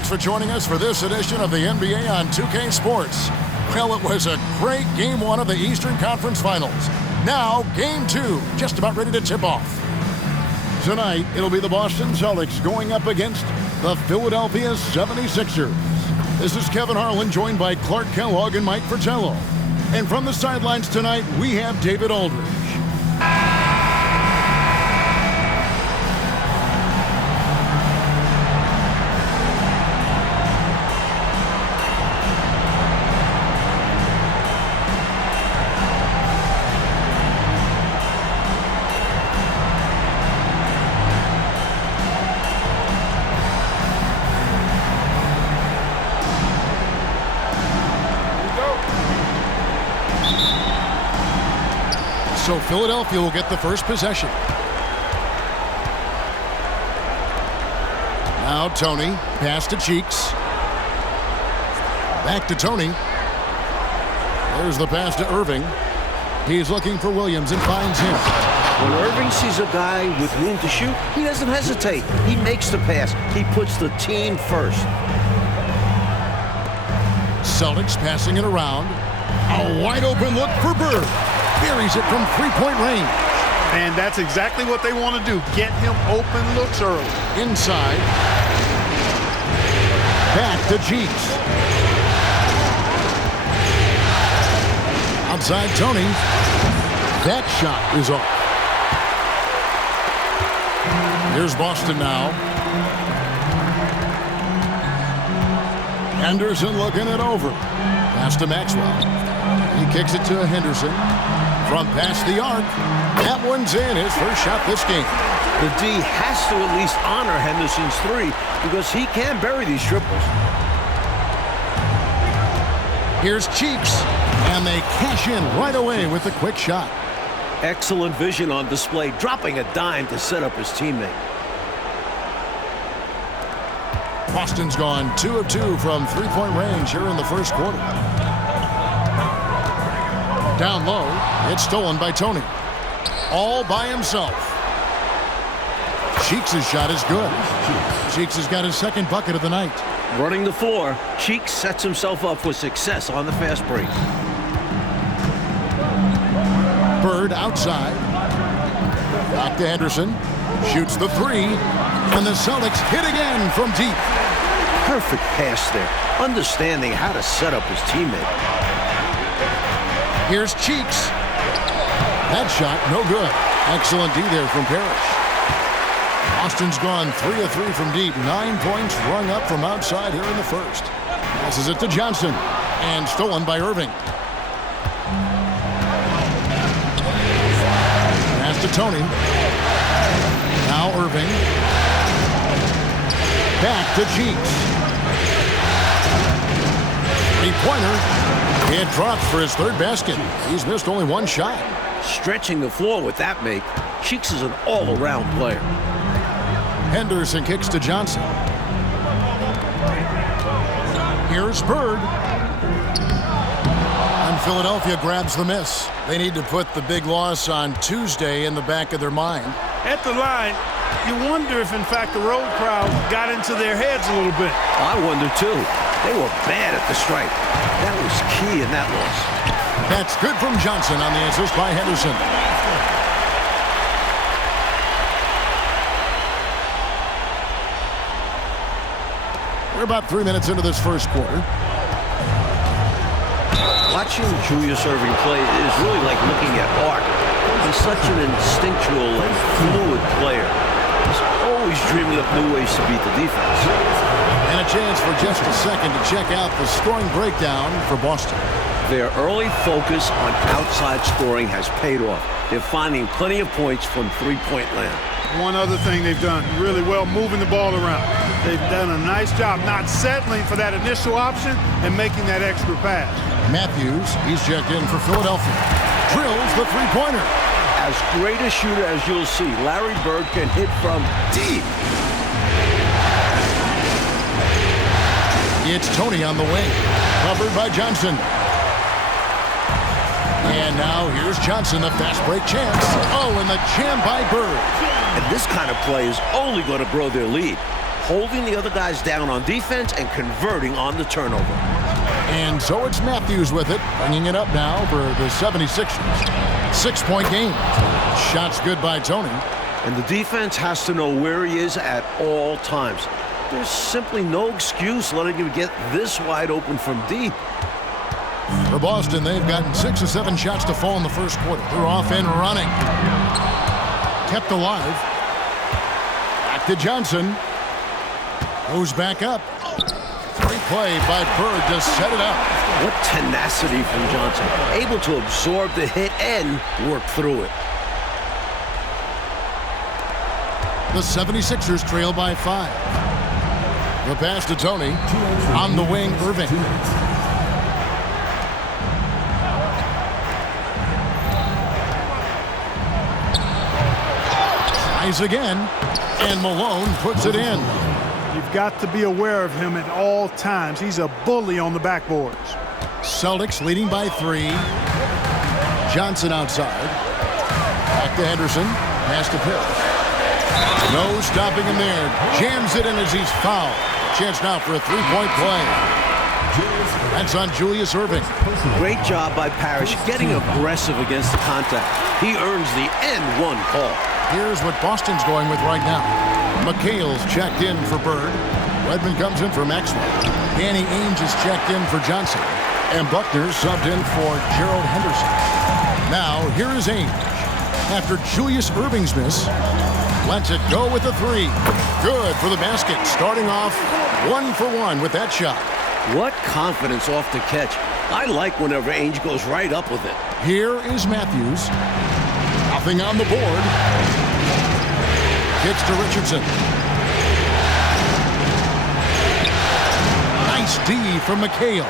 thanks for joining us for this edition of the NBA on 2K Sports. Well, it was a great Game 1 of the Eastern Conference Finals. Now, Game 2, just about ready to tip off. Tonight, it'll be the Boston Celtics going up against the Philadelphia 76ers. This is Kevin Harlan, joined by Clark Kellogg and Mike Fratello. And from the sidelines tonight, we have David Aldridge. So Philadelphia will get the first possession. Now Tony, pass to Cheeks. Back to Tony. There's the pass to Irving. He's looking for Williams and finds him. When Irving sees a guy with room to shoot, he doesn't hesitate. He makes the pass. He puts the team first. Celtics passing it around. A wide open look for Bird. Buries it from three-point range. And that's exactly what they want to do. Get him open looks early. Inside. Back to Cheeks. Outside Tony. That shot is off. Here's Boston now. Henderson looking it over. Pass to Maxwell. He kicks it to Henderson. From past the arc. That one's in, his first shot this game. The D has to at least honor Henderson's three because he can bury these triples. Here's Cheeks. And they cash in right away with a quick shot. Excellent vision on display, dropping a dime to set up his teammate. Boston's gone 2 of 2 from three-point range here in the first quarter. Down low, it's stolen by Tony. All by himself. Cheeks' shot is good. Cheeks has got his second bucket of the night. Running the floor, Cheeks sets himself up for success on the fast break. Bird outside. Back to Henderson. Shoots the three. And the Celtics hit again from deep. Perfect pass there. Understanding how to set up his teammate. Here's Cheeks. That shot, no good. Excellent D there from Parrish. Boston's gone 3 of 3 from deep. 9 points rung up from outside here in the first. Passes it to Johnson. And stolen by Irving. Pass to Tony. Now Irving. Back to Cheeks. Three-pointer. It drops for his third basket. He's missed only one shot. Stretching the floor with that make. Cheeks is an all-around player. Henderson kicks to Johnson. Here's Bird. And Philadelphia grabs the miss. They need to put the big loss on Tuesday in the back of their mind. At the line, you wonder if, in fact, the road crowd got into their heads a little bit. I wonder, too. They were bad at the stripe. That was key in that loss. That's good from Johnson on the assist by Henderson. We're about 3 minutes into this first quarter. Watching Julius Irving play is really like looking at art. He's such an instinctual and fluid player. He's always dreaming up new ways to beat the defense. And a chance for just a second to check out the scoring breakdown for Boston. Their early focus on outside scoring has paid off. They're finding plenty of points from three-point land. One other thing they've done really well, moving the ball around. They've done a nice job not settling for that initial option and making that extra pass. Matthews, he's checked in for Philadelphia. Drills the three-pointer. As great a shooter as you'll see, Larry Bird can hit from deep. It's Tony on the wing. Covered by Johnson. And now here's Johnson, the fast break chance. Oh, and the jam by Bird. And this kind of play is only going to grow their lead. holding the other guys down on defense and converting on the turnover. And so it's Matthews with it, bringing it up now for the 76ers. 6-point game. Shots good by Tony. And the defense has to know where he is at all times. There's simply no excuse letting him get this wide open from deep. For Boston, they've gotten 6 or 7 shots to fall in the first quarter. They're off and running. Kept alive. Back to Johnson. Goes back up. Great play by Bird to set it up. What tenacity from Johnson. Able to absorb the hit and work through it. The 76ers trail by 5. The pass to Tony. On the wing, Irving. Tries again. And Malone puts it in. You've got to be aware of him at all times. He's a bully on the backboards. Celtics leading by 3. Johnson outside. Back to Henderson. Pass to Pitt. No stopping him there. Jams it in as he's fouled. Chance now for a 3-point play. That's on Julius Irving. Great job by Parrish getting aggressive against the contact. He earns the N1 call. Here's what Boston's going with right now. McHale's checked in for Bird. Redmond comes in for Maxwell. Danny Ainge is checked in for Johnson. And Buckner subbed in for Gerald Henderson. Now, here is Ainge. After Julius Irving's miss, lets it go with the 3. Good for the basket. Starting off 1 for 1 with that shot. What confidence off the catch. I like whenever Ainge goes right up with it. Here is Matthews. Nothing on the board. Kicks to Richardson. Nice D from McHale.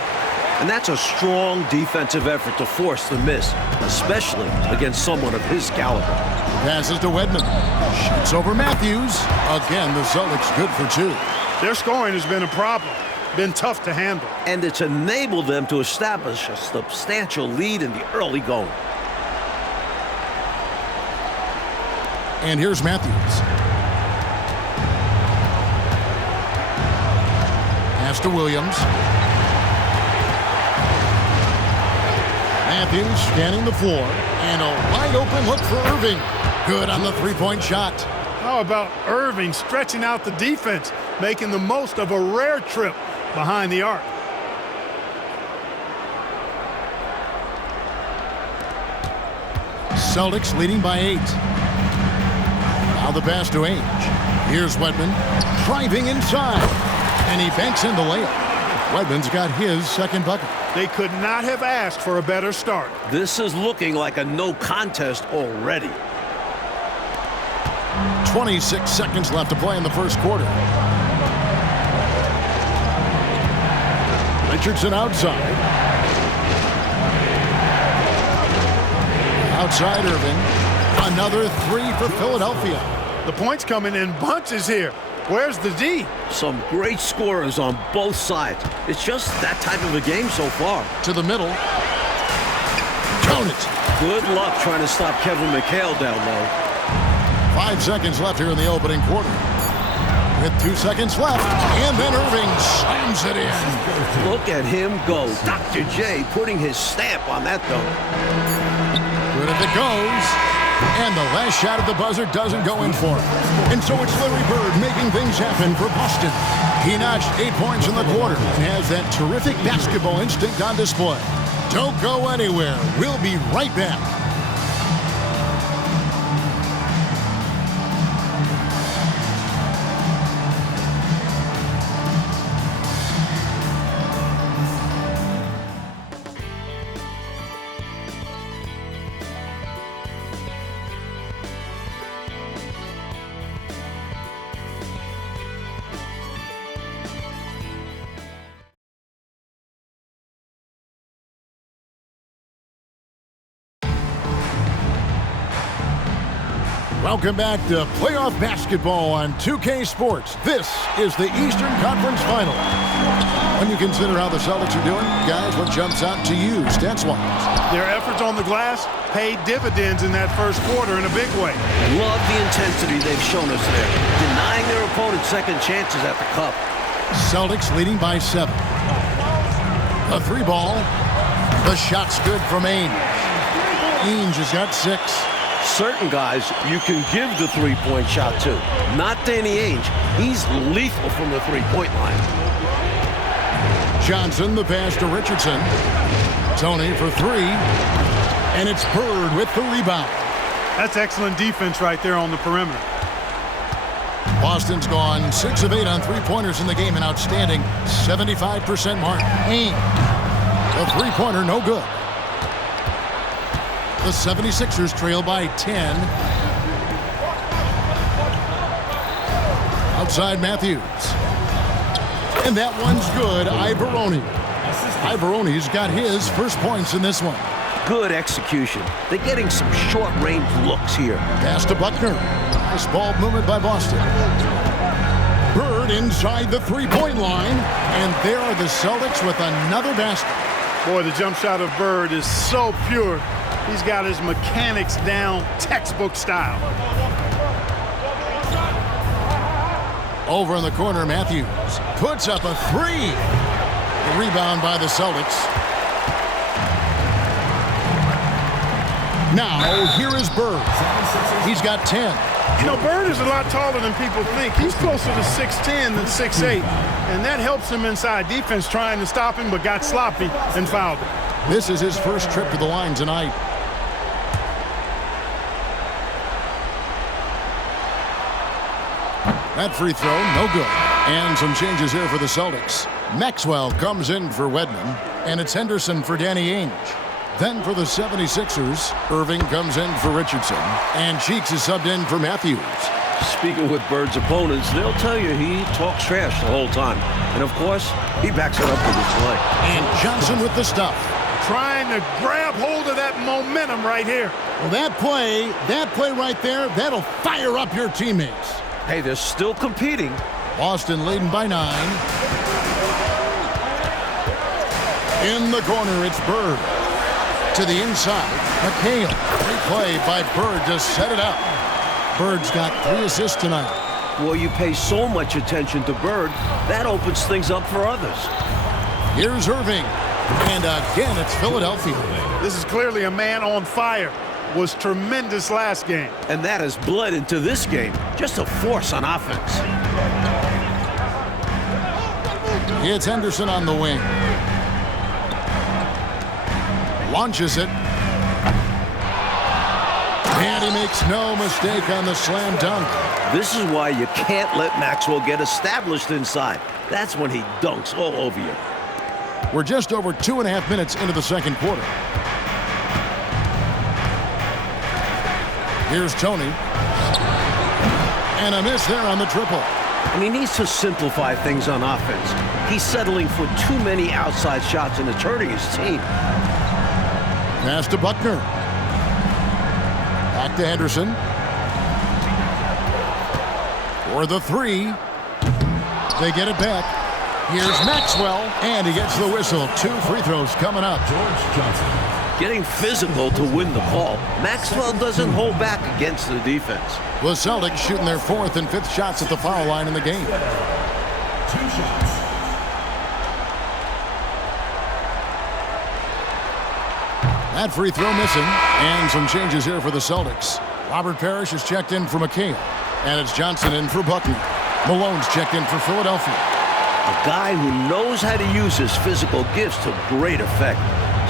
And that's a strong defensive effort to force the miss, especially against someone of his caliber. Passes to Wedman. Shoots over Matthews. Again, the Celtics good for 2. Their scoring has been a problem. Been tough to handle. And it's enabled them to establish a substantial lead in the early going. And here's Matthews. Pass to Williams. Matthews scanning the floor. And a wide open look for Irving. Good on the 3-point shot. How about Irving stretching out the defense, making the most of a rare trip behind the arc. Celtics leading by 8. Now the pass to Ainge. Here's Wedman driving inside. And he banks in the layup. Wedman's got his second bucket. They could not have asked for a better start. This is looking like a no contest already. 26 seconds left to play in the first quarter. Richardson outside. Outside Irving. Another 3 for Philadelphia. The points coming in bunches here. Where's the D? Some great scorers on both sides. It's just that type of a game so far. To the middle. Count it. Good luck trying to stop Kevin McHale down low. 5 seconds left here in the opening quarter. With 2 seconds left, and then Irving slams it in. Look at him go. Dr. J putting his stamp on that dunk. Good if it goes. And the last shot at the buzzer doesn't go in for him. And so it's Larry Bird making things happen for Boston. He notched 8 points in the quarter and has that terrific basketball instinct on display. Don't go anywhere. We'll be right back. Welcome back to playoff basketball on 2K Sports. This is the Eastern Conference Final. When you consider how the Celtics are doing, guys, what jumps out to you stats-wise? Their efforts on the glass paid dividends in that first quarter in a big way. Love the intensity they've shown us there, denying their opponents second chances at the cup. Celtics leading by 7. A 3 ball. The shot's good from Ainge. Ainge has got 6. Certain guys you can give the three-point shot to. Not Danny Ainge. He's lethal from the three-point line. Johnson, the pass to Richardson. Tony for 3. And it's Bird with the rebound. That's excellent defense right there on the perimeter. Boston's gone 6 of 8 on three-pointers in the game, an outstanding 75% mark. Ainge, the three-pointer, no good. The 76ers trail by 10. Outside Matthews. And that one's good. Ivoroni's got his first points in this one. Good execution. They're getting some short-range looks here. Pass to Buckner. Nice ball movement by Boston. Bird inside the three-point line. And there are the Celtics with another basket. Boy, the jump shot of Bird is so pure. He's got his mechanics down, textbook style. Over in the corner, Matthews puts up a 3. The rebound by the Celtics. Now, here is Bird. He's got 10. You know, Bird is a lot taller than people think. He's closer to 6'10 than 6'8, and that helps him inside defense trying to stop him, but got sloppy and fouled him. This is his first trip to the line tonight. That free throw, no good. And some changes here for the Celtics. Maxwell comes in for Wedman, and it's Henderson for Danny Ainge. Then for the 76ers, Irving comes in for Richardson, and Cheeks is subbed in for Matthews. Speaking with Bird's opponents, they'll tell you he talks trash the whole time. And, of course, he backs it up with his play. And Johnson with the stuff. Trying to grab hold of that momentum right here. Well, that play right there, that'll fire up your teammates. Hey, they're still competing. Boston leading by 9. In the corner, it's Bird. To the inside, McHale. Great play by Bird to set it up. Bird's got 3 assists tonight. Well, you pay so much attention to Bird, that opens things up for others. Here's Irving. And again, it's Philadelphia. This is clearly a man on fire. Was tremendous last game. And that has bled into this game. Just a force on offense. It's Henderson on the wing. Launches it. And he makes no mistake on the slam dunk. This is why you can't let Maxwell get established inside. That's when he dunks all over you. We're just over 2.5 minutes into the second quarter. Here's Tony. And a miss there on the triple. And he needs to simplify things on offense. He's settling for too many outside shots and it's hurting his team. Pass to Buckner. Back to Henderson. For the 3. They get it back. Here's Maxwell. And he gets the whistle. 2 free throws coming up. George Johnson. Getting physical to win the call. Maxwell doesn't hold back against the defense. The Celtics shooting their 4th and 5th shots at the foul line in the game. 2 shots. That free throw missing. And some changes here for the Celtics. Robert Parrish is checked in for McHale. And it's Johnson in for Buckner. Malone's checked in for Philadelphia. A guy who knows how to use his physical gifts to great effect.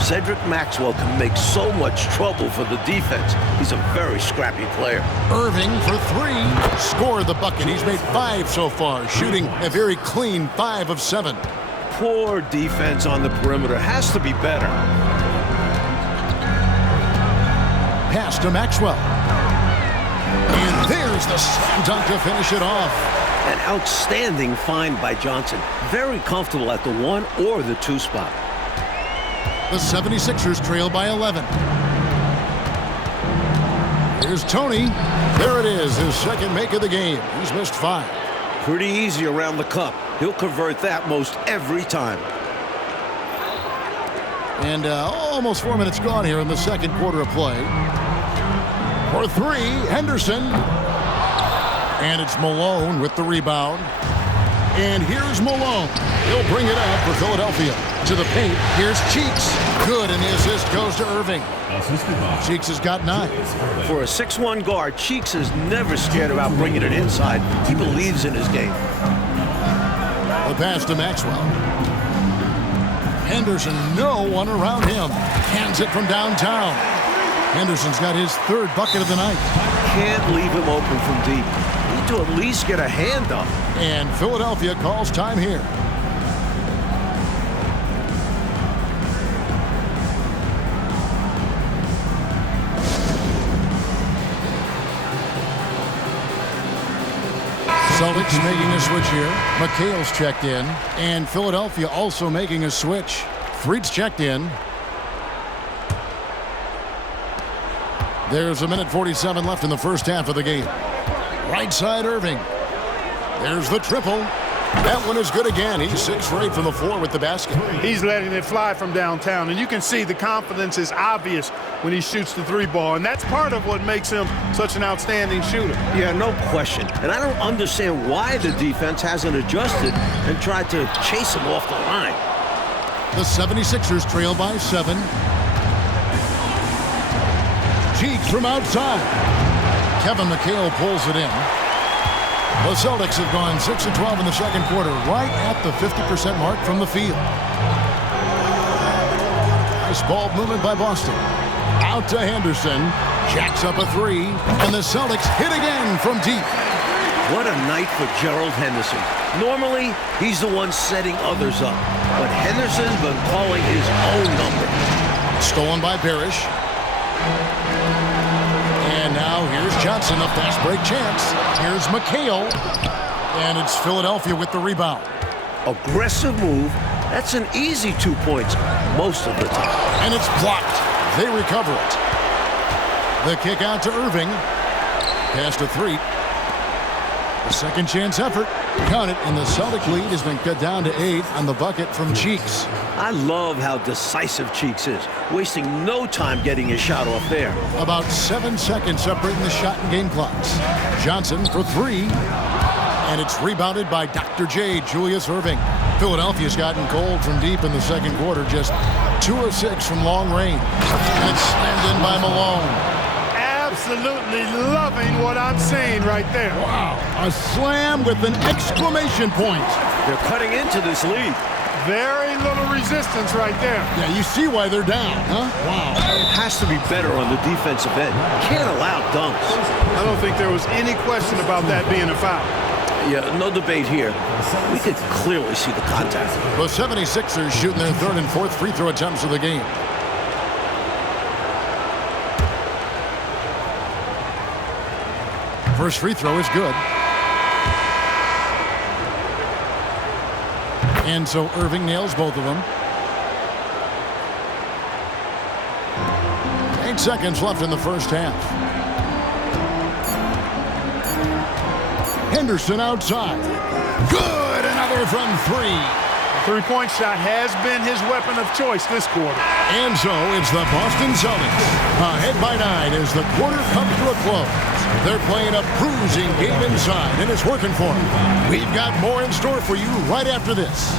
Cedric Maxwell can make so much trouble for the defense. He's a very scrappy player. Irving for 3. Scored the bucket. He's made 5 so far, shooting a very clean 5 of 7. Poor defense on the perimeter. Has to be better. Pass to Maxwell. And there's the slam dunk to finish it off. An outstanding find by Johnson. Very comfortable at the 1 or the 2 spot. The 76ers trail by 11. Here's Tony. There it is, his second make of the game. He's missed 5. Pretty easy around the cup. He'll convert that most every time. And almost 4 minutes gone here in the second quarter of play. For 3, Henderson. And it's Malone with the rebound. And here's Malone. He'll bring it up for Philadelphia. To the paint. Here's Cheeks. Good, and the assist goes to Irving. Cheeks has got 9. For a 6'1 guard, Cheeks is never scared about bringing it inside. He believes in his game. The pass to Maxwell. Henderson, no one around him. Hands it from downtown. Henderson's got his 3rd bucket of the night. Can't leave him open from deep. Need to at least get a hand up. And Philadelphia calls time here. Celtics making a switch here. McHale's checked in. And Philadelphia also making a switch. Freed's checked in. There's 1:47 left in the first half of the game. Right side, Irving. There's the triple. That one is good again. He's 6 for 8 from the floor with the basket. He's letting it fly from downtown, and you can see the confidence is obvious when he shoots the 3 ball, and that's part of what makes him such an outstanding shooter. Yeah, no question. And I don't understand why the defense hasn't adjusted and tried to chase him off the line. The 76ers trail by 7. Cheeks from outside. Kevin McHale pulls it in. The Celtics have gone 6 of 12 in the second quarter, right at the 50% mark from the field. Nice ball movement by Boston. Out to Henderson. Jacks up a 3. And the Celtics hit again from deep. What a night for Gerald Henderson. Normally, he's the one setting others up. But Henderson's been calling his own number. Stolen by Parrish. And now here's Johnson, a fast break chance. Here's McHale. And it's Philadelphia with the rebound. Aggressive move. That's an easy 2 points most of the time. And it's blocked. They recover it. The kick out to Irving. Pass to 3. The second chance effort. Count it, and the Celtic lead has been cut down to 8 on the bucket from Cheeks. I love how decisive Cheeks is, wasting no time getting his shot off there. About 7 seconds separating the shot and game clocks. Johnson for 3. And it's rebounded by Dr. J, Julius Irving. Philadelphia's gotten cold from deep in the second quarter, just 2 of 6 from long range. And it's slammed in by Malone. Absolutely loving what I'm seeing right there. Wow, a slam with an exclamation point. They're cutting into this lead. Very little resistance right there. Yeah, you see why they're down, huh? Wow. Has to be better on the defensive end. Can't allow dunks. I don't think there was any question about that being a foul. Yeah, no debate here. We could clearly see the contact. The 76ers shooting their 3rd and 4th free throw attempts of the game. First free throw is good. And so Irving nails both of them. 8 seconds left in the first half. Henderson outside. Good! Another from 3. Three-point shot has been his weapon of choice this quarter. And so it's the Boston Celtics ahead by 9 as the quarter comes to a close. They're playing a bruising game inside, and it's working for them. We've got more in store for you right after this.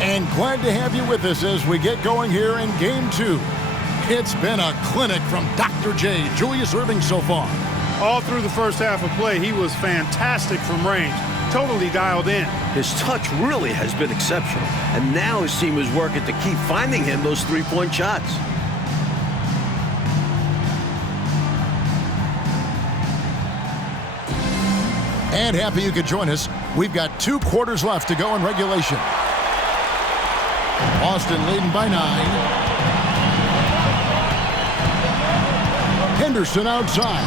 And glad to have you with us as we get going here in Game 2. It's been a clinic from Dr. J, Julius Irving so far. All through the first half of play, he was fantastic from range. Totally dialed in. His touch really has been exceptional. And now his team is working to keep finding him those 3-point shots. And happy you could join us. We've got 2 quarters left to go in regulation. Boston leading by 9. Henderson outside.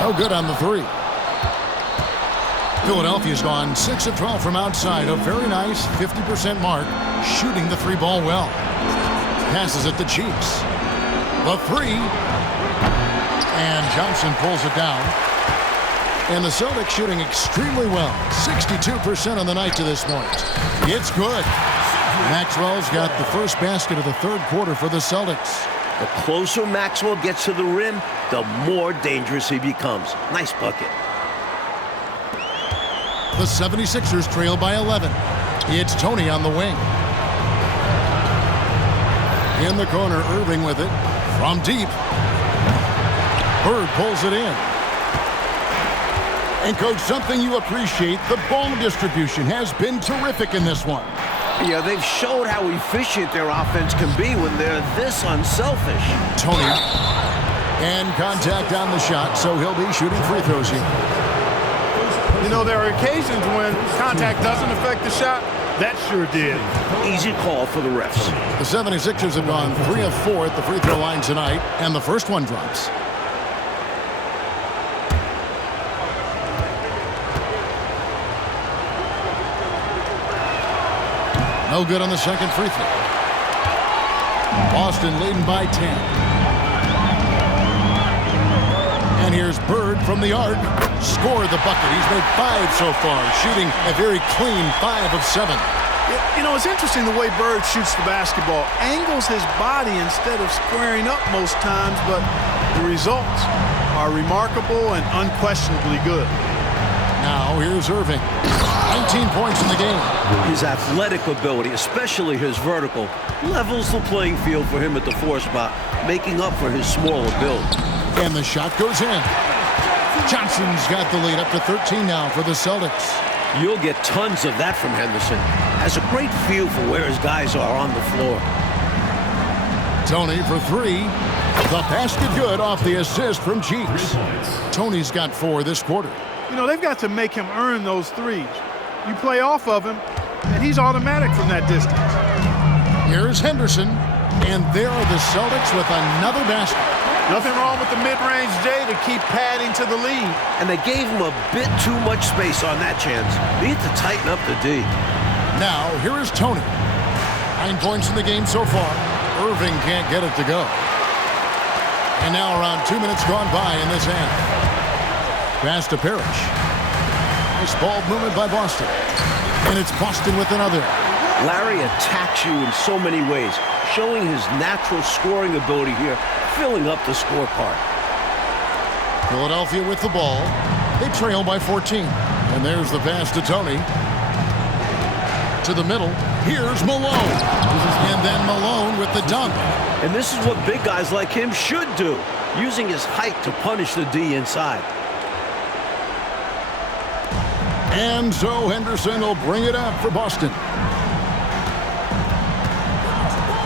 No good on the 3. Philadelphia's gone 6 of 12 from outside. A very nice 50% mark. Shooting the 3 ball well. Passes it to Cheeks. The 3. And Johnson pulls it down. And the Celtics shooting extremely well. 62% on the night to this point. It's good. Maxwell's got the first basket of the third quarter for the Celtics. The closer Maxwell gets to the rim, the more dangerous he becomes. Nice bucket. The 76ers trail by 11. It's Tony on the wing. In the corner, Irving with it. From deep. Bird pulls it in. And, Coach, something you appreciate, the ball distribution has been terrific in this one. Yeah, they've showed how efficient their offense can be when they're this unselfish. Tony. And contact on the shot, so he'll be shooting free throws here. You know, there are occasions when contact doesn't affect the shot. That sure did. Easy call for the refs. The 76ers have gone 3 of 4 at the free throw line tonight, and the first one drops. No good on the second free throw. Boston leading by 10. And here's Bird from the arc. Scored the bucket. He's made 5 so far, shooting a very clean 5 of 7. You know, it's interesting the way Bird shoots the basketball. Angles his body instead of squaring up most times, but the results are remarkable and unquestionably good. Now here's Irving. 19 points in the game. His athletic ability, especially his vertical, levels the playing field for him at the 4 spot, making up for his smaller build. And the shot goes in. Johnson's got the lead up to 13 now for the Celtics. You'll get tons of that from Henderson. Has a great feel for where his guys are on the floor. Tony for 3. The basket good off the assist from Cheeks. Tony's got 4 this quarter. You know, they've got to make him earn those threes. You play off of him, and he's automatic from that distance. Here's Henderson, and there are the Celtics with another basket. Nothing wrong with the mid-range J to keep padding to the lead. And they gave him a bit too much space on that chance. They need to tighten up the D. Now, here is Tony. 9 points in the game so far. Irving can't get it to go. And now around 2 minutes gone by in this half. Pass to Parrish. Nice ball movement by Boston. And it's Boston with another. Larry attacks you in so many ways, showing his natural scoring ability here, filling up the scorecard. Philadelphia with the ball. They trail by 14. And there's the pass to Tony. To the middle. Here's Malone. And then Malone with the dunk. And this is what big guys like him should do, using his height to punish the D inside. And so Henderson will bring it up for Boston.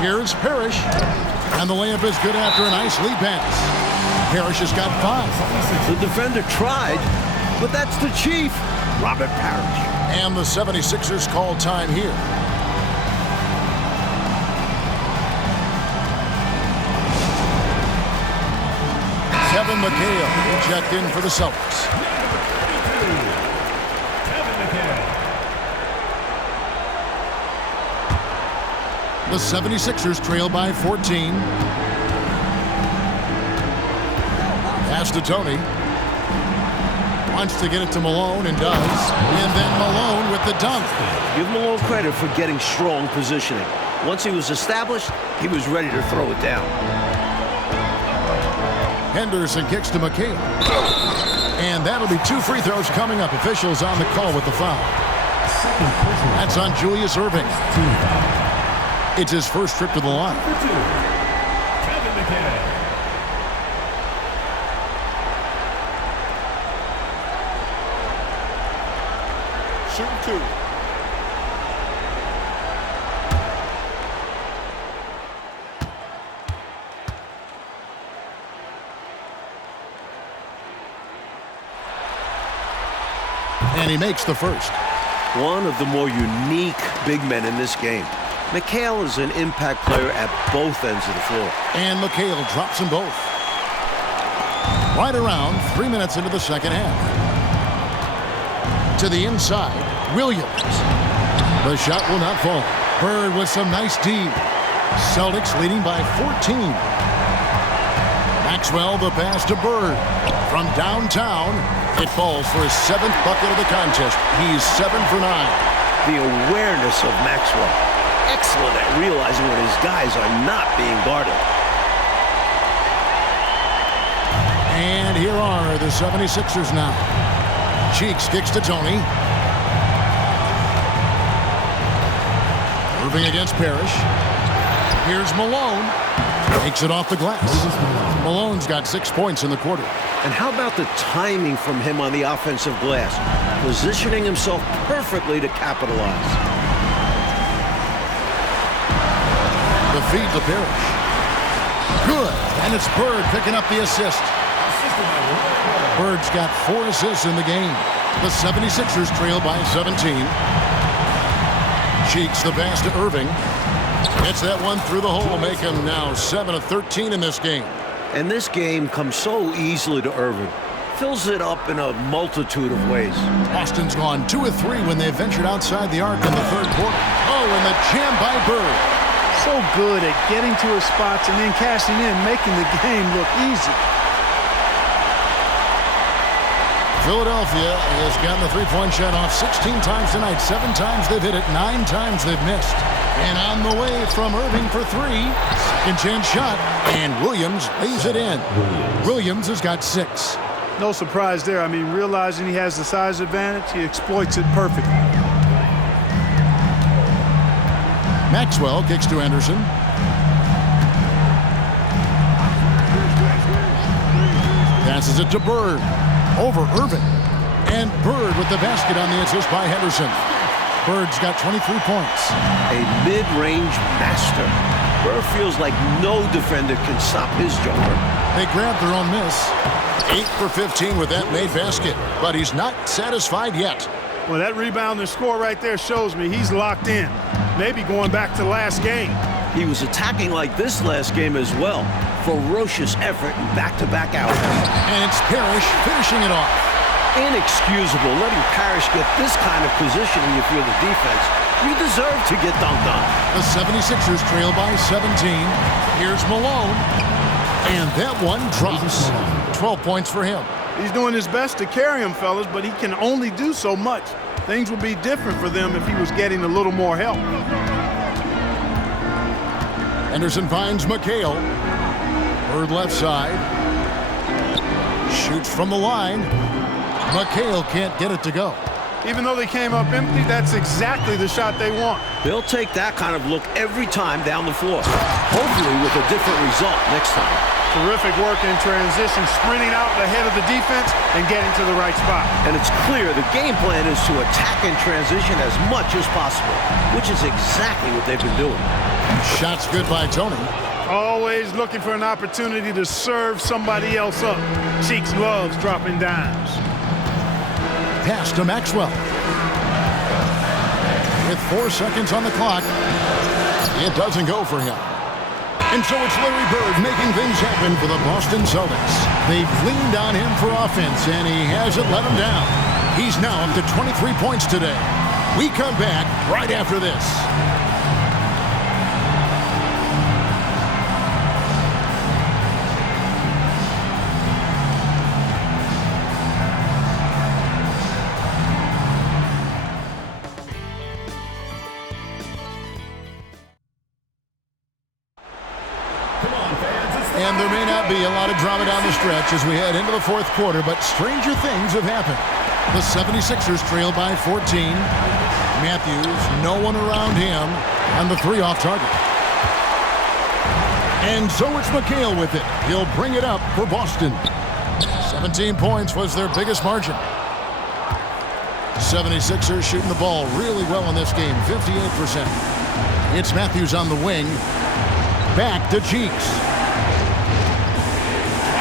Here's Parrish. And the layup is good after a nice lead pass. Parrish has got 5. The defender tried, but that's the chief, Robert Parrish. And the 76ers call time here. Kevin McHale checked in for the Celtics. The 76ers trail by 14. Pass to Tony. Wants to get it to Malone and does. And then Malone with the dunk. Give Malone credit for getting strong positioning. Once he was established, he was ready to throw it down. Henderson kicks to McHale. And that'll be 2 free throws coming up. Officials on the call with the foul. That's on Julius Irving. It's his first trip to the line. Shoot 2. And he makes the first. One of the more unique big men in this game. McHale is an impact player at both ends of the floor. And McHale drops them both. Right around 3 minutes into the second half. To the inside, Williams. The shot will not fall. Bird with some nice D. Celtics leading by 14. Maxwell the pass to Bird. From downtown, It falls for his 7th bucket of the contest. He's 7 for 9. The awareness of Maxwell. Excellent at realizing when his guys are not being guarded. And here are the 76ers now. Cheeks kicks to Tony. Irving against Parrish. Here's Malone. Takes it off the glass. Malone's got 6 points in the quarter. And how about the timing from him on the offensive glass? Positioning himself perfectly to capitalize. The feed to Parrish. Good. And it's Bird picking up the assist. Bird's got 4 assists in the game. The 76ers trail by 17. Cheeks the pass to Irving. Gets that one through the hole, make him now 7 of 13 in this game. And this game comes so easily to Irving. Fills it up in a multitude of ways. Boston's gone 2 of 3 when they ventured outside the arc in the 3rd quarter. Oh, and the jam by Bird. So good at getting to his spots and then cashing in, making the game look easy. Philadelphia has gotten the three-point shot off 16 times tonight. 7 times they've hit it, 9 times they've missed. And on the way from Irving for 3. Second chance shot, and Williams lays it in. Williams has got 6. No surprise there. I mean, realizing he has the size advantage, he exploits it perfectly. Maxwell kicks to Anderson. Passes it to Bird. Over Irving. And Bird with the basket on the assist by Henderson. Bird's got 23 points. A mid-range master. Bird feels like no defender can stop his jumper. They grabbed their own miss. 8 for 15 with that made basket. But he's not satisfied yet. Well, that rebound and score right there shows me he's locked in. Maybe going back to last game. He was attacking like this last game as well. Ferocious effort in back-to-back outings. And it's Parrish finishing it off. Inexcusable letting Parrish get this kind of positioning if you're the defense. You deserve to get dunked on. The 76ers trail by 17. Here's Malone. And that one drops. 12 points for him. He's doing his best to carry him, fellas, but he can only do so much. Things would be different for them if he was getting a little more help. Henderson finds McHale. Bird left side. Shoots from the line. McHale can't get it to go. Even though they came up empty, that's exactly the shot they want. They'll take that kind of look every time down the floor. Hopefully with a different result next time. Terrific work in transition, sprinting out ahead of the defense and getting to the right spot. And it's clear the game plan is to attack in transition as much as possible, which is exactly what they've been doing. Shot's good by Tony. Always looking for an opportunity to serve somebody else up. Cheeks loves dropping dimes. Pass to Maxwell. With 4 seconds on the clock, it doesn't go for him. And so it's Larry Bird making things happen for the Boston Celtics. They've leaned on him for offense, and he hasn't let them down. He's now up to 23 points today. We come back right after this. And there may not be a lot of drama down the stretch as we head into the 4th quarter, but stranger things have happened. The 76ers trail by 14. Matthews, no one around him, on the 3 off target. And so it's McHale with it. He'll bring it up for Boston. 17 points was their biggest margin. 76ers shooting the ball really well in this game, 58%. It's Matthews on the wing. Back to Cheeks.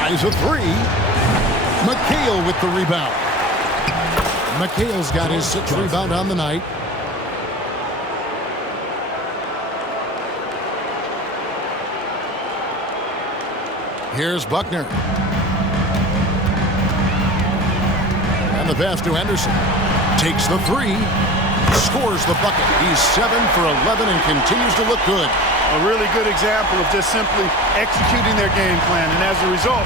Tries a 3. McHale with the rebound. McHale's got his 6th rebound on the night. Here's Buckner. And the pass to Henderson. Takes the 3. Scores the bucket. He's 7 for 11 and continues to look good. A really good example of just simply executing their game plan, and as a result,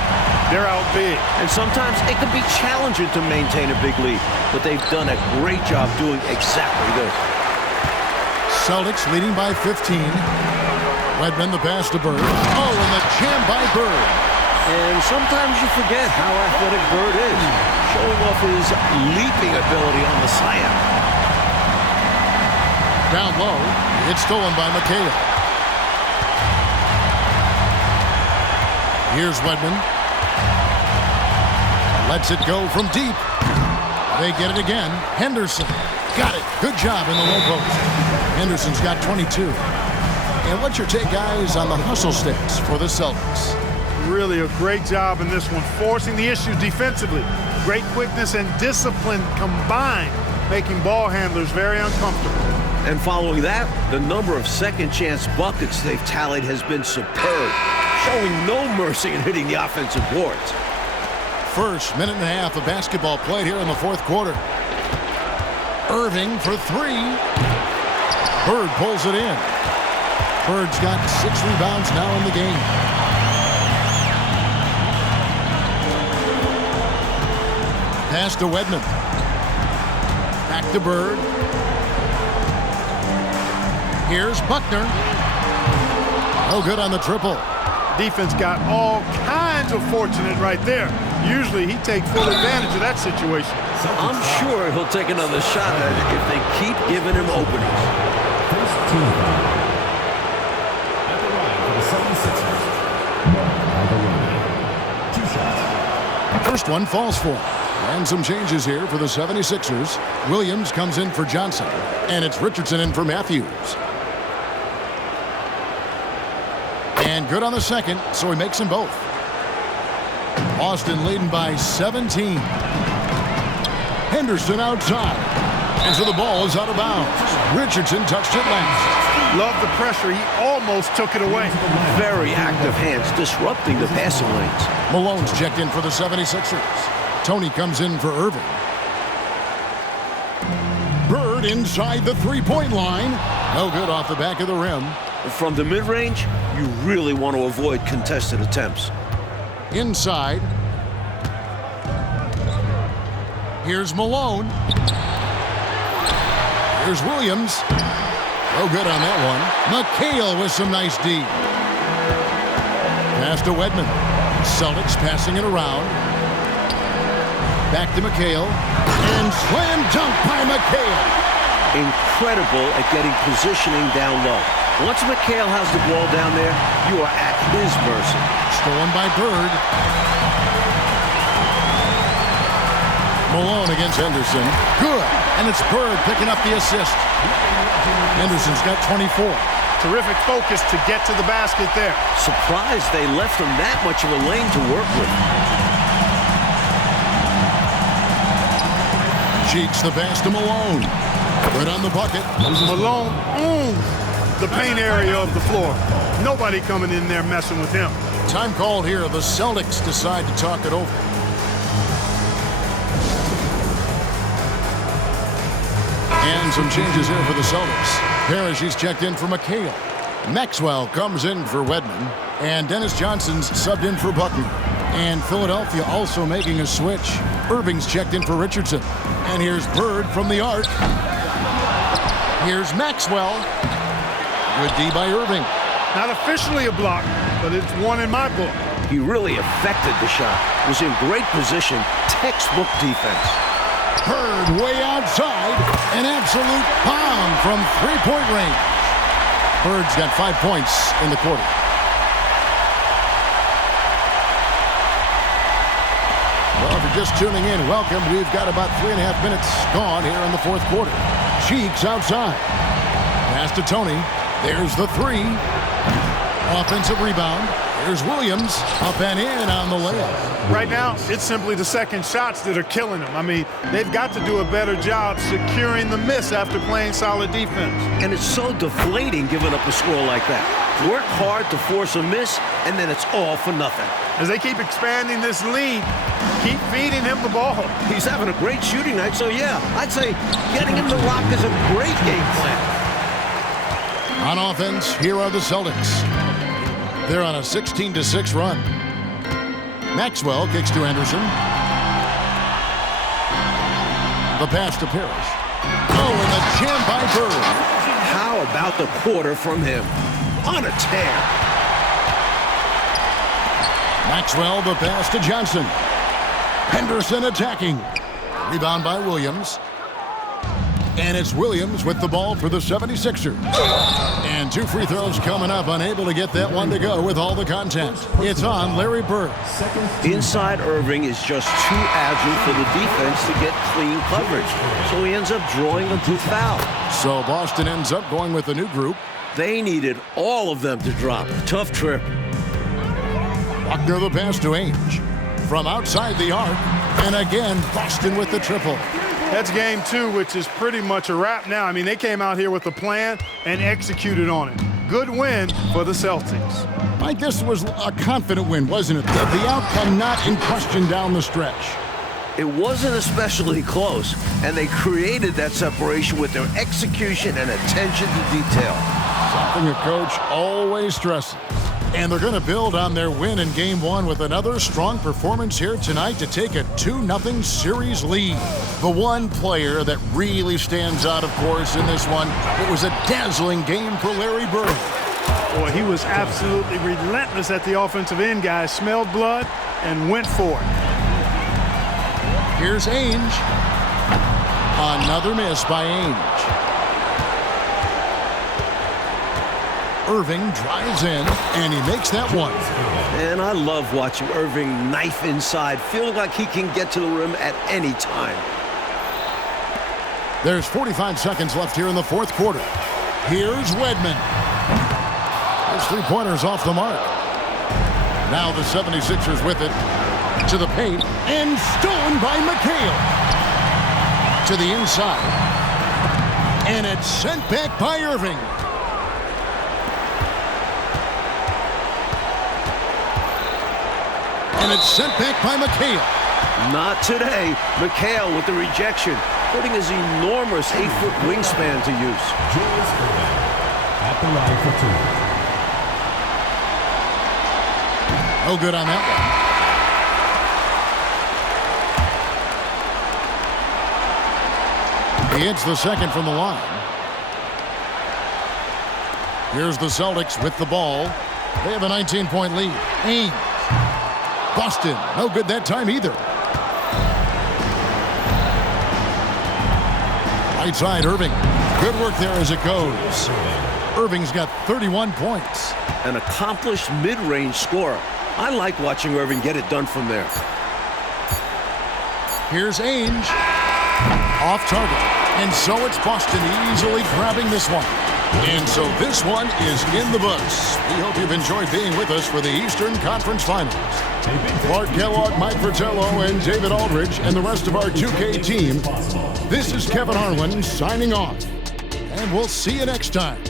they're out big. And sometimes it can be challenging to maintain a big lead, but they've done a great job doing exactly this. Celtics leading by 15. Wedman the pass to Bird. Oh, and the jam by Bird. And sometimes you forget how athletic Bird is, showing off his leaping ability on the slam. Down low, it's stolen by McHale. Here's Wedman. Lets it go from deep. They get it again. Henderson got it. Good job in the low post. Henderson's got 22. And what's your take, guys, on the hustle stats for the Celtics? Really a great job in this one, forcing the issues defensively. Great quickness and discipline combined, making ball handlers very uncomfortable. And following that, the number of second-chance buckets they've tallied has been superb, showing no mercy in hitting the offensive boards. First minute and a half of basketball played here in the fourth quarter. Irving for three. Bird pulls it in. Bird's got 6 rebounds now in the game. Pass to Wedman. Back to Bird. Here's Buckner. No good on the triple. Defense got all kinds of fortunate right there. Usually he takes full advantage of that situation. I'm sure he'll take another shot at it if they keep giving him openings. First team foul. At the line for the 76ers. By the line. 2 shots. First one falls for him. And some changes here for the 76ers. Williams comes in for Johnson. And it's Richardson in for Matthews. And good on the second, so he makes them both. Boston leading by 17. Henderson outside. And so the ball is out of bounds. Richardson touched it last. Love the pressure. He almost took it away. Very active hands, disrupting the passing lanes. Malone's checked in for the 76ers. Tony comes in for Irving. Bird inside the three-point line. No good off the back of the rim. From the mid-range, you really want to avoid contested attempts. Inside. Here's Malone. Here's Williams. No good on that one. McHale with some nice D. Pass to Wedman. Celtics passing it around. Back to McHale. And slam dunk by McHale. Incredible at getting positioning down low. Once McHale has the ball down there, you are at his mercy. Stolen by Bird. Malone against Henderson. Good. And it's Bird picking up the assist. Henderson's got 24. Terrific focus to get to the basket there. Surprised they left him that much of a lane to work with. Cheeks the pass to Malone. Good on the bucket. Malone owns the paint area of the floor. Nobody coming in there messing with him. Time called here. The Celtics decide to talk it over. And some changes here for the Celtics. Parrish, he's checked in for McHale. Maxwell comes in for Wedman. And Dennis Johnson's subbed in for Buckner. And Philadelphia also making a switch. Irving's checked in for Richardson. And here's Bird from the arc. Here's Maxwell. Good D by Irving. Not officially a block, but it's one in my book. He really affected the shot. Was in great position. Textbook defense. Bird way outside. An absolute bomb from three-point range. Bird's got 5 points in the quarter. Well, if you're just tuning in, welcome. We've got about 3.5 minutes gone here in the fourth quarter. Cheeks outside. Pass to Tony. There's the three. Offensive rebound. Here's Williams up and in on the layup. Right now, it's simply the second shots that are killing them. I mean, they've got to do a better job securing the miss after playing solid defense. And it's so deflating giving up a score like that. Work hard to force a miss, and then it's all for nothing. As they keep expanding this lead, keep feeding him the ball. He's having a great shooting night, so yeah, I'd say getting him to rock is a great game plan. On offense, here are the Celtics. They're on a 16-6 run. Maxwell kicks to Anderson. The pass to Parrish. Oh, and the jam by Bird. How about the quarter from him? On a tear. Maxwell, the pass to Johnson. Henderson attacking. Rebound by Williams. And it's Williams with the ball for the 76ers. And 2 free throws coming up, unable to get that one to go with all the content. It's on Larry Bird. Inside Irving is just too agile for the defense to get clean coverage. So he ends up drawing a good foul. So Boston ends up going with a new group. They needed all of them to drop. Tough trip. Buckner the pass to Ainge. From outside the arc. And again, Boston with the triple. That's game 2, which is pretty much a wrap now. I mean, they came out here with a plan and executed on it. Good win for the Celtics. Mike, this was a confident win, wasn't it? The outcome not in question down the stretch. It wasn't especially close, and they created that separation with their execution and attention to detail. Something a coach always stresses. And they're going to build on their win in Game 1 with another strong performance here tonight to take a 2-0 series lead. The one player that really stands out, of course, in this one, it was a dazzling game for Larry Bird. Boy, he was absolutely relentless at the offensive end, guys. Smelled blood and went for it. Here's Ainge. Another miss by Ainge. Irving drives in, and he makes that one. And I love watching Irving knife inside, feeling like he can get to the rim at any time. There's 45 seconds left here in the fourth quarter. Here's Wedman. His three-pointer's off the mark. Now the 76ers with it to the paint, and stolen by McHale. To the inside. And it's sent back by Irving. And it's sent back by McHale. Not today. McHale with the rejection, putting his enormous 8-foot wingspan to use. Julius Irving at the line for 2. No good on that one. He hits the second from the line. Here's the Celtics with the ball. They have a 19-point lead. Ainge. Boston, no good that time either. Right side, Irving. Good work there as it goes. Irving's got 31 points. An accomplished mid-range scorer. I like watching Irving get it done from there. Here's Ainge. Off target. And so it's Boston easily grabbing this one. And so this one is in the books. We hope you've enjoyed being with us for the Eastern Conference Finals. Clark Kellogg, Mike Fratello, and David Aldridge, and the rest of our 2K team. This is Kevin Harlan signing off. And we'll see you next time.